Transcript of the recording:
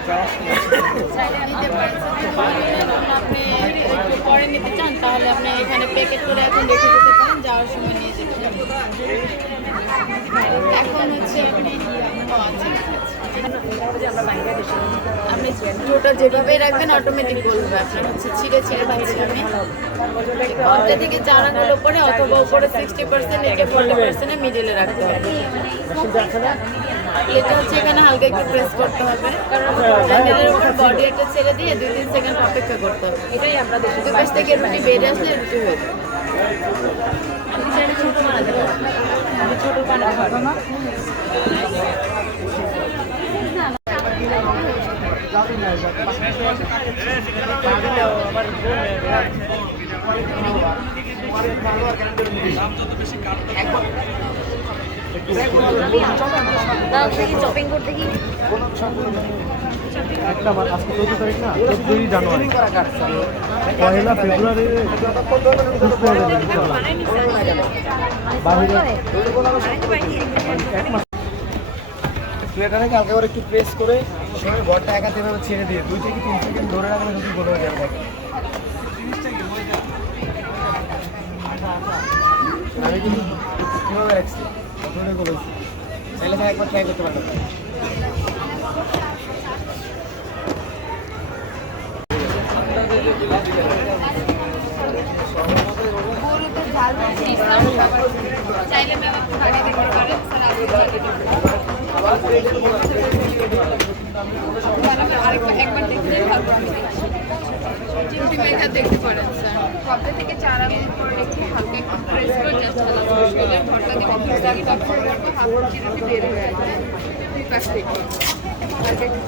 নিতে পারেন। আপনি একটু পরে নিতে চান তাহলে আপনি এখানে প্যাকেট করে এখন রেখে দিতে পারেন, যাওয়ার সময় নিয়ে যেতে পারেন। এখন হচ্ছে আপনি আপনি টোটাল যেভাবেই রাখবেন অটোমেটিক বলবে। আপনার হচ্ছে ছিঁড়ে ছিঁড়ে দিচ্ছি আমি। অর্ধেক থেকে চারাগুলো পরে অথবা উপরে 60% নিচে 40% মিডিলে রাখতে হবে। এটা হচ্ছে এখানে হালকা একটু প্রেস করতে হবে, কারণ প্যানেলের উপর বডি একটা ছেড়ে দিয়ে 2-3 সেকেন্ড অপেক্ষা করতে হবে। এটাই আমরা দুই পাশ থেকে রুটি বেরিয়ে আসলে রুটি হয়ে যাবে। ছোট বানাতে পারবো, আমি ছোট বানাতে পারবো না। শপিং করতে কি একটা আজকে 14 তারিখ না, 14 জানুয়ারি, 1 ফেব্রুয়ারি প্লেটাটাকে হালকা করে একটু প্রেস করে সময় ঘরটা একা যেভাবে ছেড়ে দিয়ে 2 থেকে 3 সেকেন্ড ধরে রাখলে যদি গোল হয়ে যাবে। আমি কিন্তু কীভাবে রাখছি কতটা বলেছি, চাইলে তো একবার ট্রাই করতে পারতাম। চাইলে ম্যাম আপনি বানিয়ে দেখতে পারেন। একবার দেখতে তারপর আমি চিমটি মেখা দেখতে পারেন স্যার। কবে থেকে চারা পরে একটু হালকা একটু প্রেস করে জাস্ট হালকা পুশ করলে ভরটা দিয়ে ভিতরে তারপর হাফ চিরুটি বের হয়ে আসবে দুই পাশ থেকে। হালকা একটু